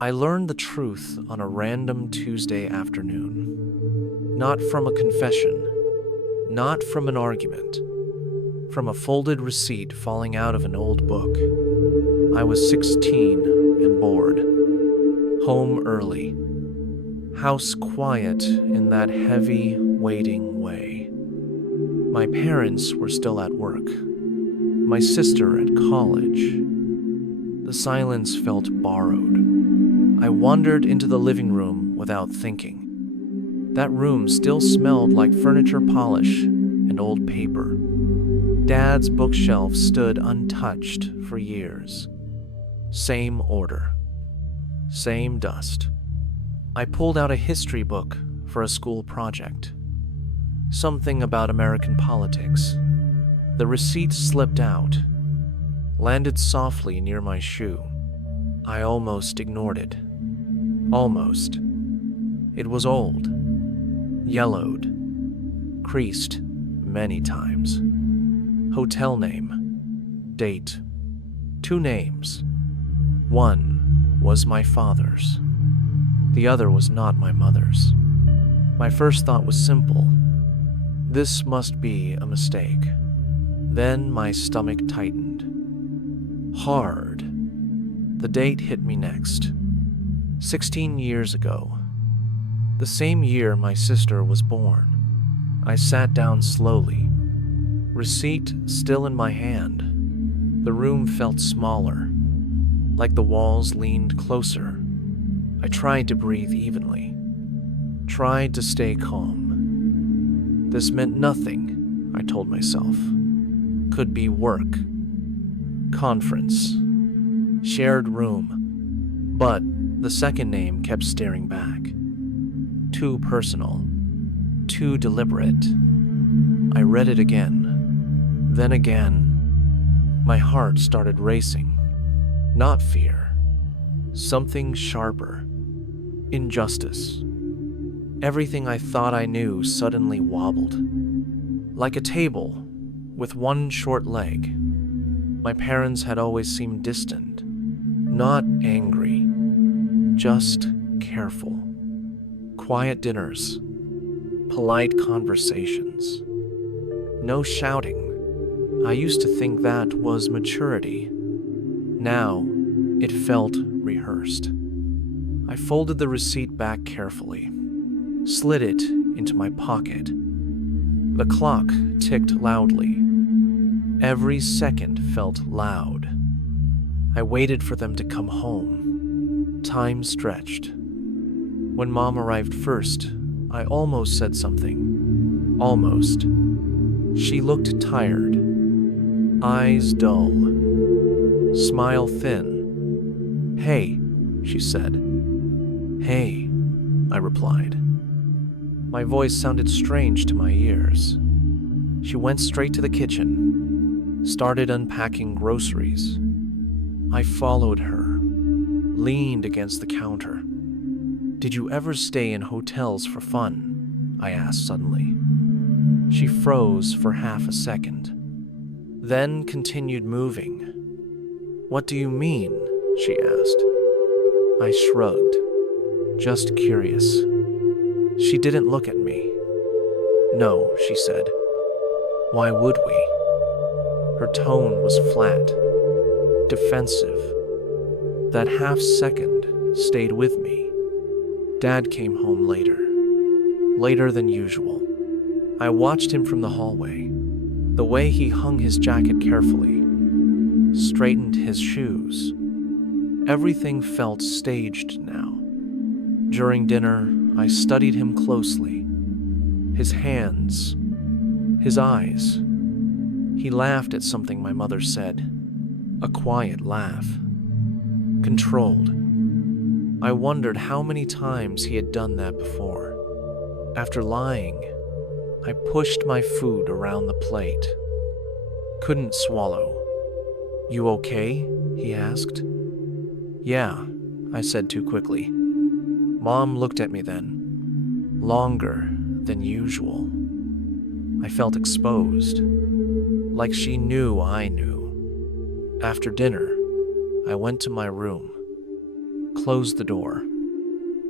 I learned the truth on a random Tuesday afternoon. Not from a confession, not from an argument, from a folded receipt falling out of an old book. I was 16 and bored. Home early. House quiet in that heavy, waiting way. My parents were still at work. My sister at college. The silence felt borrowed. I wandered into the living room without thinking. That room still smelled like furniture polish and old paper. Dad's bookshelf stood untouched for years. Same order. Same dust. I pulled out a history book for a school project. Something about American politics. The receipt slipped out, landed softly near my shoe. I almost ignored it. Almost. It was old, yellowed, creased many times. Hotel name, date, 2 names. One was my father's. The other was not my mother's. My first thought was simple. This must be a mistake. Then my stomach tightened. Hard. The date hit me next. 16 years ago. The same year my sister was born. I sat down slowly. Receipt still in my hand. The room felt smaller, like the walls leaned closer. I tried to breathe evenly. Tried to stay calm. This meant nothing, I told myself. Could be work. Conference. Shared room. But the second name kept staring back. Too personal. Too deliberate. I read it again. Then again. My heart started racing. Not fear. Something sharper. Injustice. Everything I thought I knew suddenly wobbled. Like a table with one short leg. My parents had always seemed distant. Not angry. Just careful. Quiet dinners. Polite conversations. No shouting. I used to think that was maturity. Now, it felt rehearsed. I folded the receipt back carefully, slid it into my pocket. The clock ticked loudly. Every second felt loud. I waited for them to come home. Time stretched. When Mom arrived first, I almost said something. Almost. She looked tired. Eyes dull. Smile thin. "Hey," she said. "Hey," I replied. My voice sounded strange to my ears. She went straight to the kitchen, started unpacking groceries. I followed her, leaned against the counter. "Did you ever stay in hotels for fun?" I asked suddenly. She froze for half a second, then continued moving. "What do you mean?" she asked. I shrugged, just curious. She didn't look at me. "No," she said. "Why would we?" Her tone was flat, defensive. That half second stayed with me. Dad came home later. Later than usual. I watched him from the hallway. The way he hung his jacket carefully, straightened his shoes. Everything felt staged now. During dinner, I studied him closely. His hands, his eyes. He laughed at something my mother said. A quiet laugh. Controlled. I wondered how many times he had done that before. After lying, I pushed my food around the plate. Couldn't swallow. "You okay?" he asked. "Yeah," I said too quickly. Mom looked at me then. Longer than usual. I felt exposed. Like she knew I knew. After dinner, I went to my room. closed the door.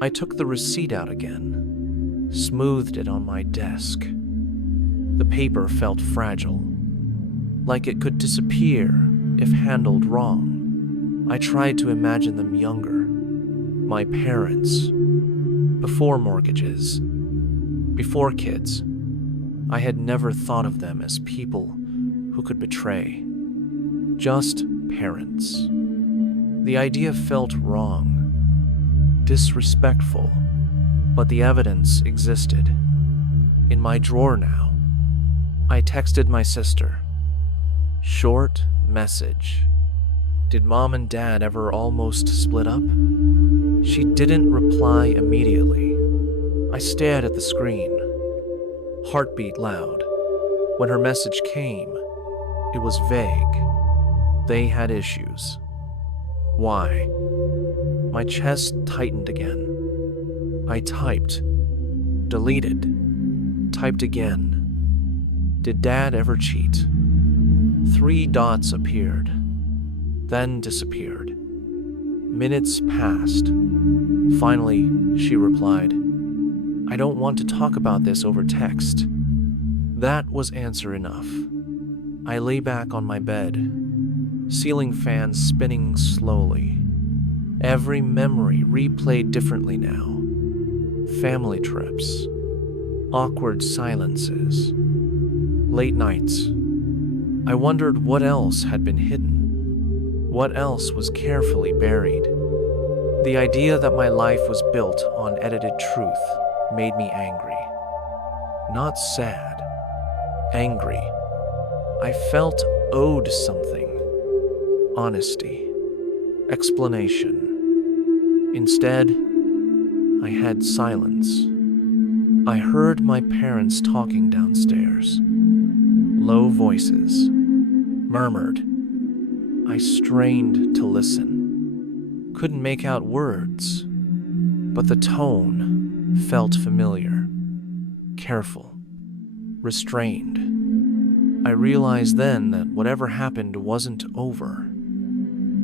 I took the receipt out again, smoothed it on my desk. The paper felt fragile, like it could disappear if handled wrong. I tried to imagine them younger, my parents, before mortgages, before kids. I had never thought of them as people who could betray. Just parents. The idea felt wrong, disrespectful, but the evidence existed. In my drawer now, I texted my sister. Short message. Did Mom and Dad ever almost split up? She didn't reply immediately. I stared at the screen, heartbeat loud. When her message came, it was vague. They had issues. Why? My chest tightened again. I typed, deleted, typed again. Did Dad ever cheat? 3 dots appeared, then disappeared. Minutes passed. Finally, she replied, I don't want to talk about this over text. That was answer enough. I lay back on my bed, ceiling fan spinning slowly. Every memory replayed differently now. Family trips, awkward silences, late nights. I wondered what else had been hidden, what else was carefully buried. The idea that my life was built on edited truth made me angry. Not sad, angry. I felt owed something. Honesty, explanation. Instead, I had silence. I heard my parents talking downstairs. Low voices, murmured. I strained to listen. Couldn't make out words, but the tone felt familiar. Careful, restrained. I realized then that whatever happened wasn't over.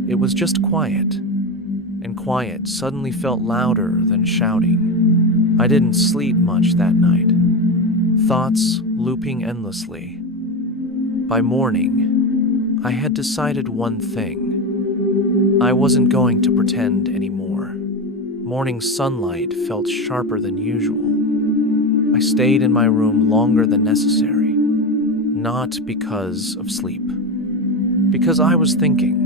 It was just quiet, and quiet suddenly felt louder than shouting. I didn't sleep much that night, thoughts looping endlessly. By morning, I had decided one thing. I wasn't going to pretend anymore. Morning sunlight felt sharper than usual. I stayed in my room longer than necessary, not because of sleep, because I was thinking.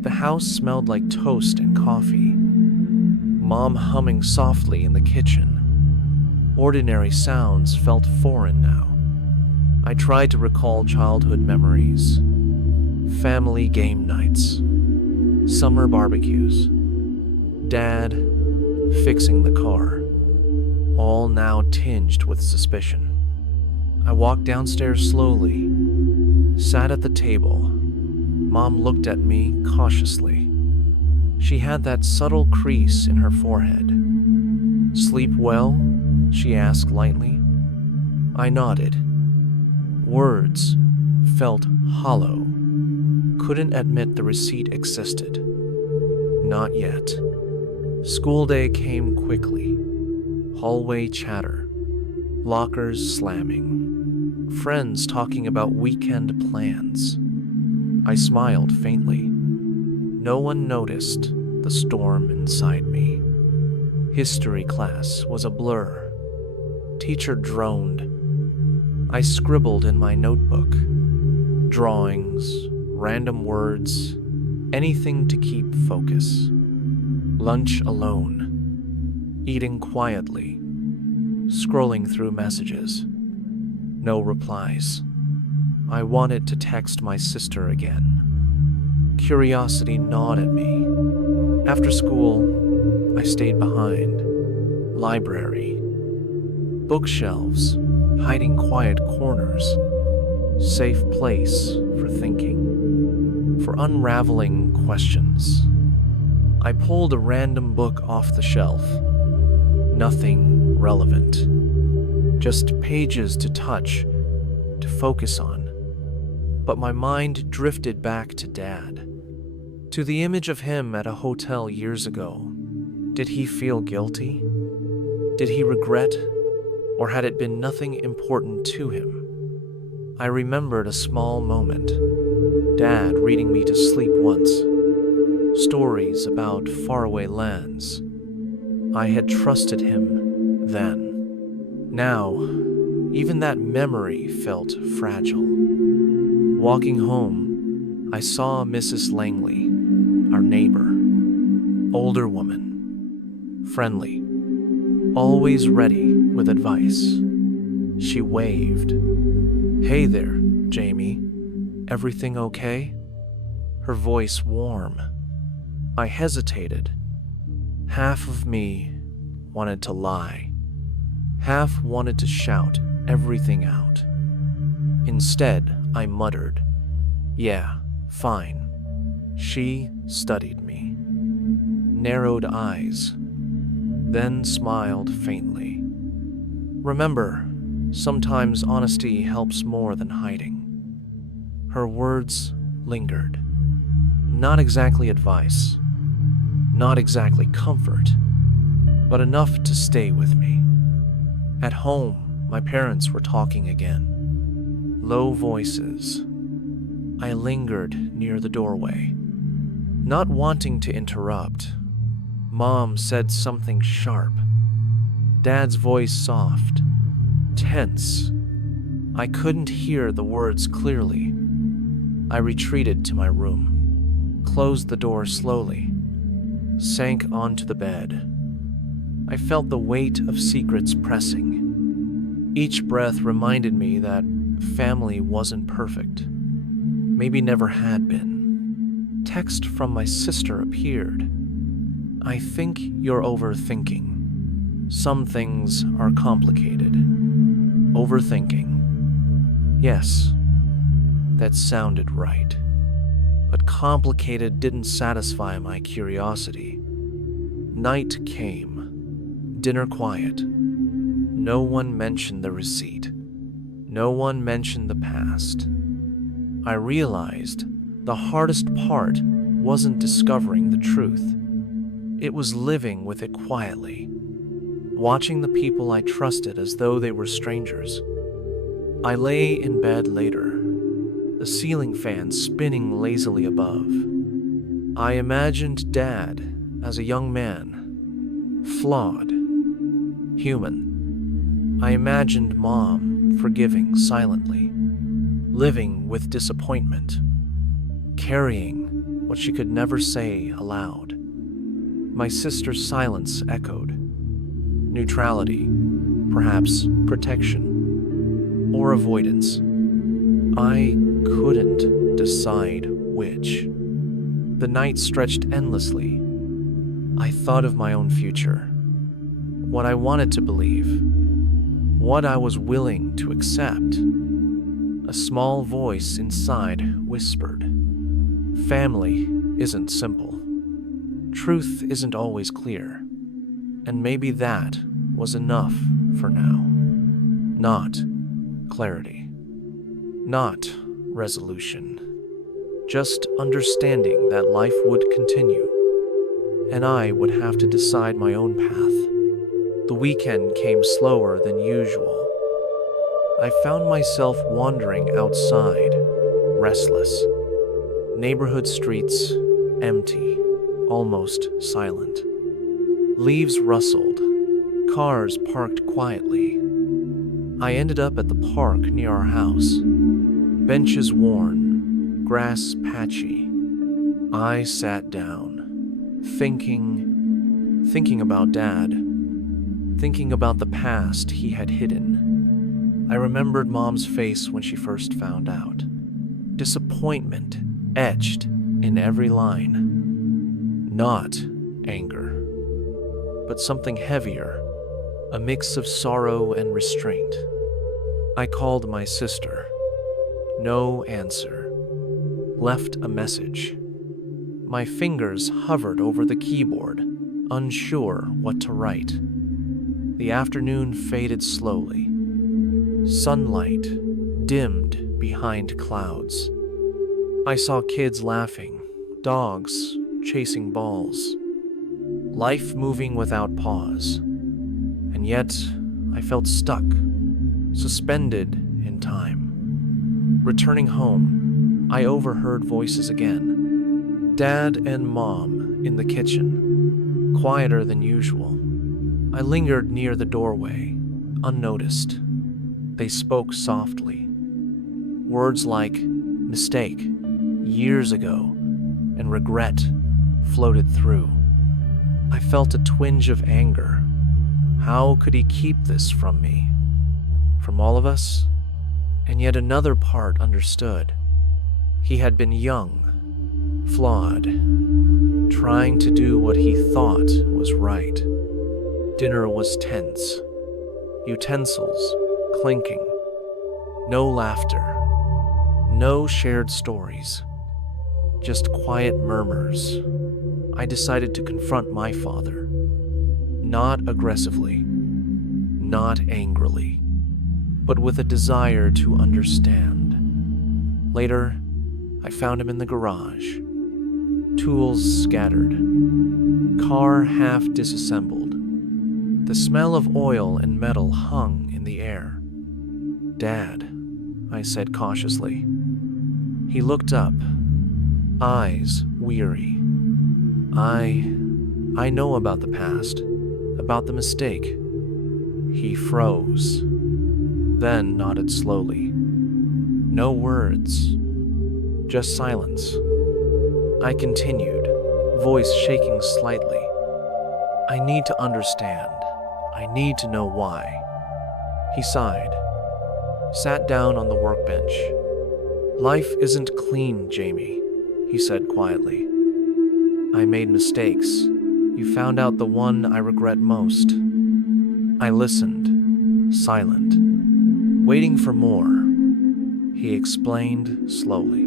The house smelled like toast and coffee. Mom humming softly in the kitchen. Ordinary sounds felt foreign now. I tried to recall childhood memories. Family game nights. Summer barbecues. Dad fixing the car. All now tinged with suspicion. I walked downstairs slowly, sat at the table. Mom looked at me cautiously. She had that subtle crease in her forehead. Sleep well? She asked lightly. I nodded. Words felt hollow. Couldn't admit the receipt existed. Not yet. School day came quickly. Hallway chatter. Lockers slamming. Friends talking about weekend plans. I smiled faintly. No one noticed the storm inside me. History class was a blur. Teacher droned. I scribbled in my notebook. Drawings, random words, anything to keep focus. Lunch alone. Eating quietly. Scrolling through messages. No replies. I wanted to text my sister again. Curiosity gnawed at me. After school, I stayed behind. Library. Bookshelves, hiding quiet corners. Safe place for thinking. For unraveling questions. I pulled a random book off the shelf. Nothing relevant. Just pages to touch, to focus on. But my mind drifted back to Dad. To the image of him at a hotel years ago. Did he feel guilty? Did he regret? Or had it been nothing important to him? I remembered a small moment. Dad reading me to sleep once. Stories about faraway lands. I had trusted him then. Now, even that memory felt fragile. Walking home, I saw Mrs. Langley, our neighbor. Older woman. Friendly. Always ready with advice. She waved. "Hey there, Jamie. Everything okay?" Her voice warm. I hesitated. Half of me wanted to lie. Half wanted to shout everything out. Instead, I muttered, "Yeah, fine." She studied me. Narrowed eyes. Then smiled faintly. "Remember, sometimes honesty helps more than hiding." Her words lingered. Not exactly advice, not exactly comfort, but enough to stay with me. At home, my parents were talking again. Low voices. I lingered near the doorway, not wanting to interrupt. Mom said something sharp. Dad's voice soft, tense. I couldn't hear the words clearly. I retreated to my room, closed the door slowly, sank onto the bed. I felt the weight of secrets pressing. Each breath reminded me that family wasn't perfect. Maybe never had been. Text from my sister appeared. "I think you're overthinking. Some things are complicated." Overthinking. Yes, that sounded right. But complicated didn't satisfy my curiosity. Night came. Dinner quiet. No one mentioned the receipt. No one mentioned the past. I realized the hardest part wasn't discovering the truth. It was living with it quietly, watching the people I trusted as though they were strangers. I lay in bed later, the ceiling fan spinning lazily above. I imagined Dad as a young man, flawed, human. I imagined Mom forgiving silently, living with disappointment, carrying what she could never say aloud. My sister's silence echoed. Neutrality, perhaps protection, or avoidance. I couldn't decide which. The night stretched endlessly. I thought of my own future, what I wanted to believe, what I was willing to accept. A small voice inside whispered, "Family isn't simple. Truth isn't always clear." And maybe that was enough for now. Not clarity. Not resolution. Just understanding that life would continue, and I would have to decide my own path. The weekend came slower than usual. I found myself wandering outside, restless. Neighborhood streets, empty, almost silent. Leaves rustled, cars parked quietly. I ended up at the park near our house. Benches worn, grass patchy. I sat down, thinking about Dad, thinking about the past he had hidden. I remembered Mom's face when she first found out. Disappointment etched in every line. Not anger, but something heavier, a mix of sorrow and restraint. I called my sister. No answer. Left a message. My fingers hovered over the keyboard, unsure what to write. The afternoon faded slowly. Sunlight dimmed behind clouds. I saw kids laughing, dogs chasing balls, life moving without pause. And yet, I felt stuck, suspended in time. Returning home, I overheard voices again. Dad and Mom in the kitchen, quieter than usual. I lingered near the doorway, unnoticed. They spoke softly. Words like mistake, years ago, and regret floated through. I felt a twinge of anger. How could he keep this from me? From all of us? And yet another part understood. He had been young, flawed, trying to do what he thought was right. Dinner was tense, utensils clinking, no laughter, no shared stories, just quiet murmurs. I decided to confront my father, not aggressively, not angrily, but with a desire to understand. Later, I found him in the garage, tools scattered, car half disassembled. The smell of oil and metal hung in the air. "Dad," I said cautiously. He looked up, eyes weary. I know about the past, about the mistake." He froze, then nodded slowly. No words, just silence. I continued, voice shaking slightly. "I need to understand. I need to know why." He sighed, sat down on the workbench. "Life isn't clean, Jamie," he said quietly. "I made mistakes. You found out the one I regret most." I listened, silent, waiting for more. He explained slowly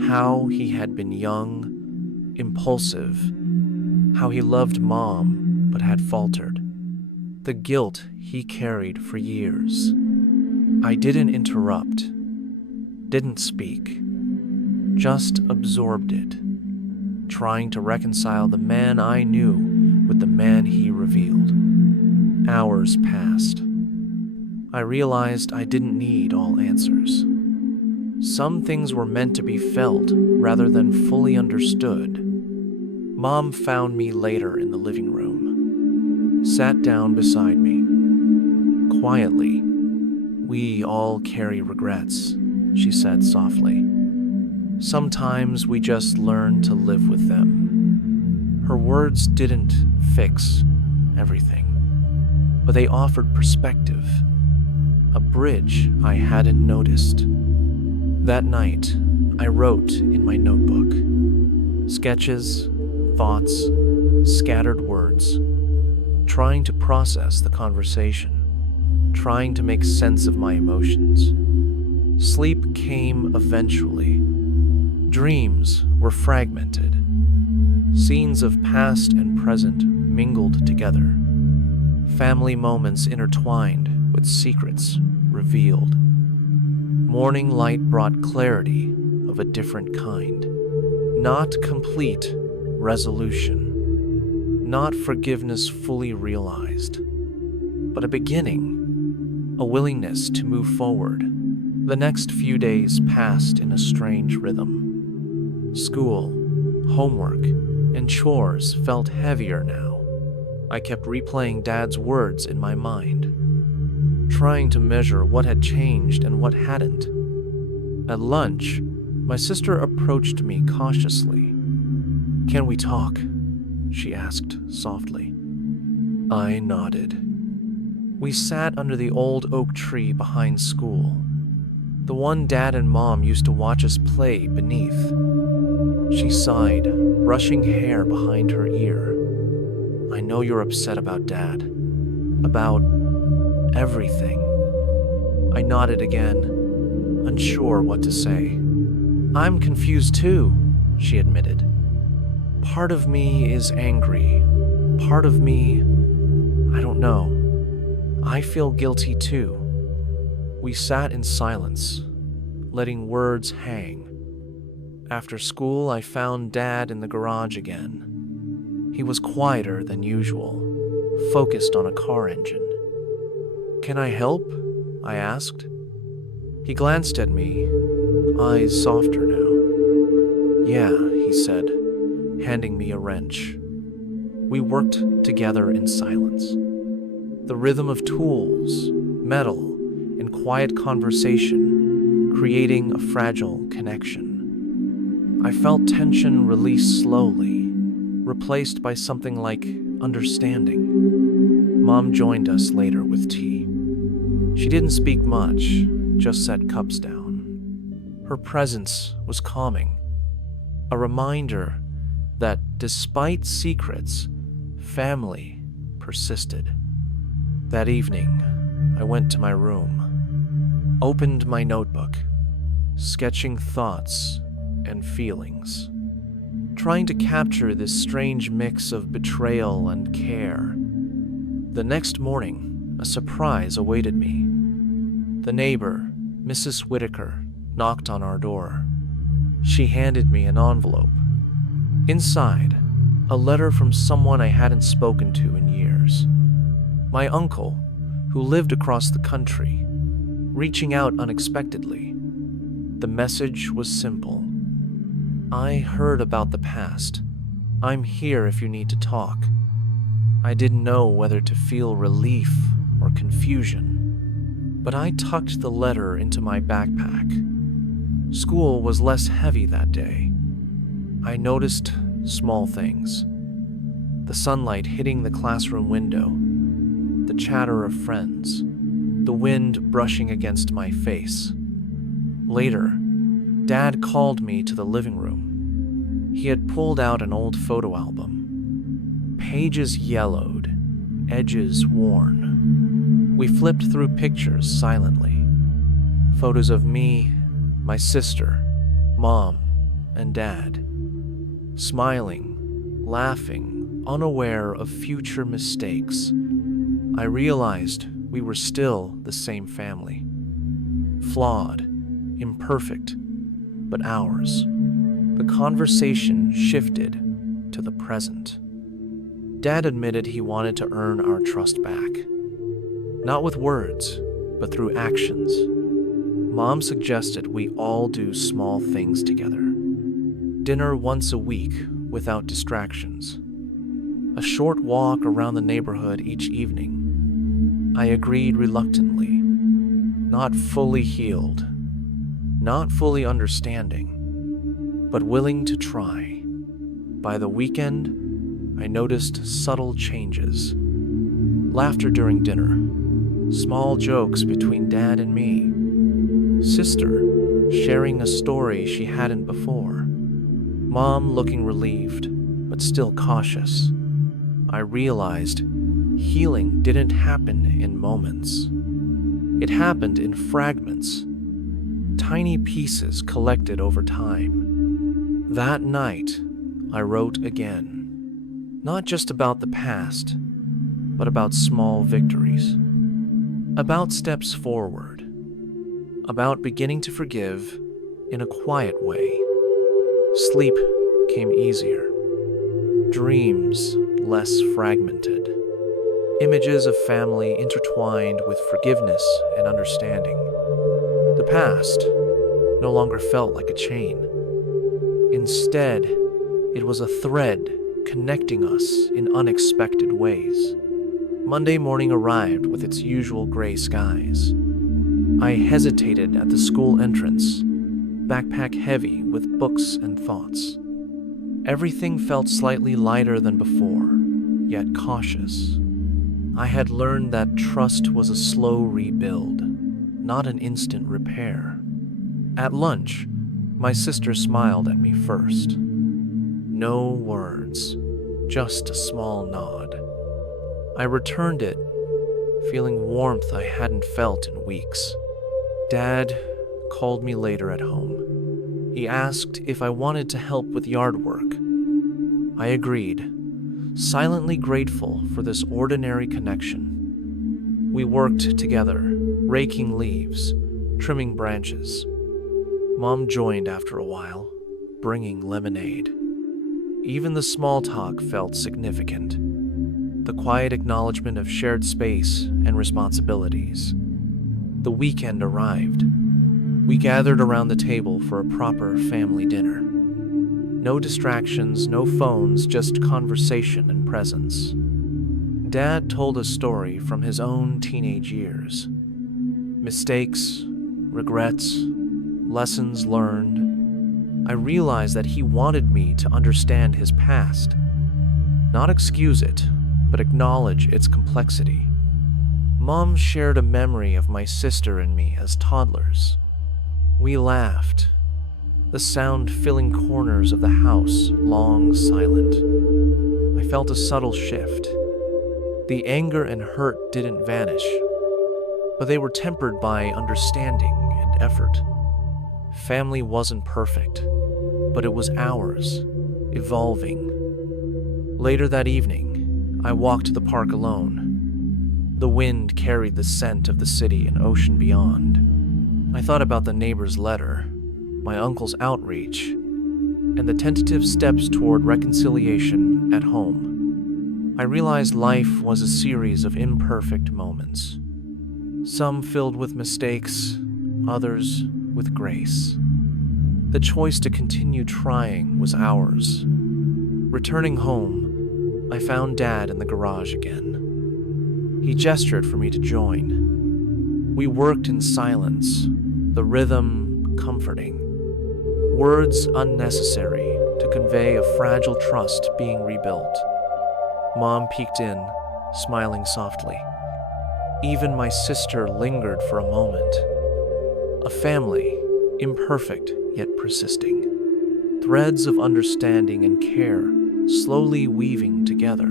how he had been young, impulsive, how he loved Mom but had faltered, the guilt he carried for years. I didn't interrupt, didn't speak, just absorbed it, trying to reconcile the man I knew with the man he revealed. Hours passed. I realized I didn't need all answers. Some things were meant to be felt rather than fully understood. Mom found me later in the living room, sat down beside me. Quietly, "We all carry regrets," she said softly. "Sometimes we just learn to live with them." Her words didn't fix everything, but they offered perspective, a bridge I hadn't noticed. That night, I wrote in my notebook. Sketches, thoughts, scattered words, trying to process the conversation, trying to make sense of my emotions. Sleep came eventually. Dreams were fragmented. Scenes of past and present mingled together. Family moments intertwined with secrets revealed. Morning light brought clarity of a different kind. Not complete resolution, not forgiveness fully realized, but a beginning, a willingness to move forward. The next few days passed in a strange rhythm. School, homework, and chores felt heavier now. I kept replaying Dad's words in my mind, trying to measure what had changed and what hadn't. At lunch, my sister approached me cautiously. "Can we talk?" she asked softly. I nodded. We sat under the old oak tree behind school, the one Dad and Mom used to watch us play beneath. She sighed, brushing hair behind her ear. "I know you're upset about Dad, about everything." I nodded again, unsure what to say. "I'm confused too," she admitted. "Part of me is angry. Part of me, I don't know. I feel guilty too." We sat in silence, letting words hang. After school, I found Dad in the garage again. He was quieter than usual, focused on a car engine. "Can I help?" I asked. He glanced at me, eyes softer now. "Yeah," he said, handing me a wrench. We worked together in silence. The rhythm of tools, metal, and quiet conversation, creating a fragile connection. I felt tension release slowly, replaced by something like understanding. Mom joined us later with tea. She didn't speak much, just set cups down. Her presence was calming, a reminder that despite secrets, family persisted. That evening, I went to my room, opened my notebook, sketching thoughts and feelings, trying to capture this strange mix of betrayal and care. The next morning, a surprise awaited me. The neighbor, Mrs. Whitaker, knocked on our door. She handed me an envelope. Inside, a letter from someone I hadn't spoken to in years. My uncle, who lived across the country, reaching out unexpectedly. The message was simple. "I heard about the past. I'm here if you need to talk." I didn't know whether to feel relief or confusion, but I tucked the letter into my backpack. School was less heavy that day. I noticed small things. The sunlight hitting the classroom window, the chatter of friends, the wind brushing against my face. Later, Dad called me to the living room. He had pulled out an old photo album. Pages yellowed, edges worn. We flipped through pictures silently. Photos of me, my sister, Mom, and Dad. Smiling, laughing, unaware of future mistakes. I realized we were still the same family. Flawed, imperfect, but ours. The conversation shifted to the present. Dad admitted he wanted to earn our trust back. Not with words, but through actions. Mom suggested we all do small things together. Dinner once a week without distractions. A short walk around the neighborhood each evening. I agreed reluctantly. Not fully healed. Not fully understanding, but willing to try. By the weekend, I noticed subtle changes. Laughter during dinner. Small jokes between Dad and me. Sister sharing a story she hadn't before. Mom looking relieved, but still cautious. I realized healing didn't happen in moments. It happened in fragments, tiny pieces collected over time. That night, I wrote again. Not just about the past, but about small victories. About steps forward. About beginning to forgive in a quiet way. Sleep came easier. Dreams less fragmented. Images of family intertwined with forgiveness and understanding. The past no longer felt like a chain. Instead, it was a thread connecting us in unexpected ways. Monday morning arrived with its usual gray skies. I hesitated at the school entrance, backpack heavy with books and thoughts. Everything felt slightly lighter than before, yet cautious. I had learned that trust was a slow rebuild, not an instant repair. At lunch, my sister smiled at me first. No words, just a small nod. I returned it, feeling warmth I hadn't felt in weeks. Dad called me later at home. He asked if I wanted to help with yard work. I agreed, silently grateful for this ordinary connection. We worked together, raking leaves, trimming branches. Mom joined after a while, bringing lemonade. Even the small talk felt significant, the quiet acknowledgement of shared space and responsibilities. The weekend arrived. We gathered around the table for a proper family dinner. No distractions, no phones, just conversation and presence. Dad told a story from his own teenage years. Mistakes, regrets, lessons learned. I realized that he wanted me to understand his past, not excuse it, but acknowledge its complexity. Mom shared a memory of my sister and me as toddlers. We laughed, the sound filling corners of the house long silent. I felt a subtle shift. The anger and hurt didn't vanish, but they were tempered by understanding and effort. Family wasn't perfect, but it was ours, evolving. Later that evening, I walked to the park alone. The wind carried the scent of the city and ocean beyond. I thought about the neighbor's letter, my uncle's outreach, and the tentative steps toward reconciliation at home. I realized life was a series of imperfect moments, some filled with mistakes, others with grace. The choice to continue trying was ours. Returning home, I found Dad in the garage again. He gestured for me to join. We worked in silence, the rhythm comforting, words unnecessary to convey a fragile trust being rebuilt. Mom peeked in, smiling softly. Even my sister lingered for a moment. A family, imperfect yet persisting. Threads of understanding and care slowly weaving together.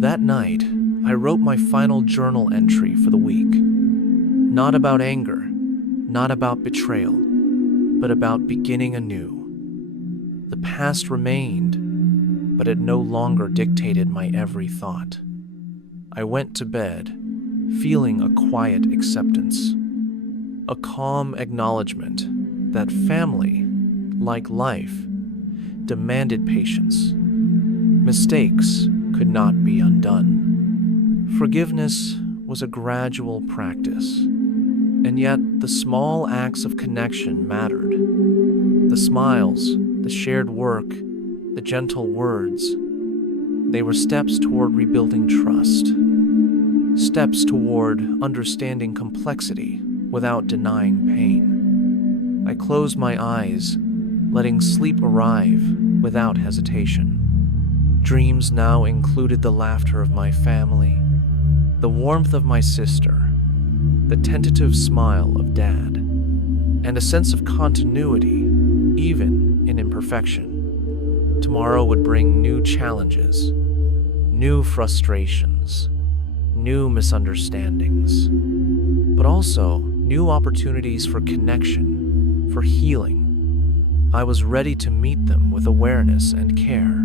That night, I wrote my final journal entry for the week. Not about anger, not about betrayal, but about beginning anew. The past remained, but it no longer dictated my every thought. I went to bed, feeling a quiet acceptance, a calm acknowledgement that family, like life, demanded patience. Mistakes could not be undone. Forgiveness was a gradual practice, and yet the small acts of connection mattered. The smiles, the shared work, the gentle words, they were steps toward rebuilding trust, steps toward understanding complexity without denying pain. I closed my eyes, letting sleep arrive without hesitation. Dreams now included the laughter of my family, the warmth of my sister, the tentative smile of Dad, and a sense of continuity, even in imperfection. Tomorrow would bring new challenges, new frustrations, new misunderstandings, but also new opportunities for connection, for healing. I was ready to meet them with awareness and care.